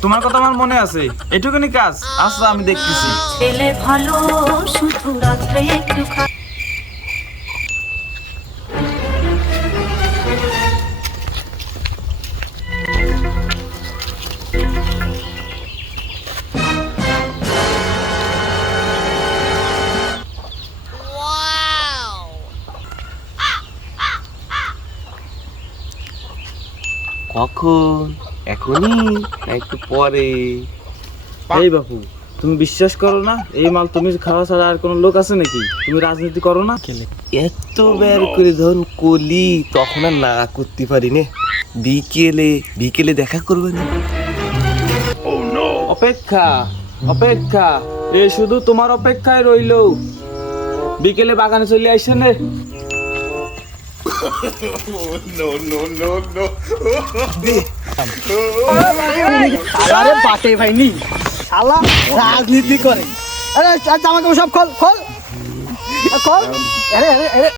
তোমার কথা আমার মনে আছে, এটুকুনি কাজ। আচ্ছা আমি দেখতেছি। ছেলে ভালো শুধু রাত্রে একটু কখন? এখনই না একটু পরে? এই বাপু, তুমি বিশ্বাস করো না? এই মাল তুমি খাওয়া ছাড়া আর কোনো লোক আছে নাকি? তুমি রাজনীতি করো না? এত বের করে ধরুন কলি, তখন আর না করতে পারি নে। বিকেলে বিকেলে দেখা করবে না? অপেক্ষা অপেক্ষা, এ শুধু তোমার অপেক্ষায় রইলো। বিকেলে বাগানে চলে আইসে নে। আরে বাটে ভাইনি শালা রাজনীতি করে। আরে জামা কাপড় সব খোল খোল খোল। আরে আরে আরে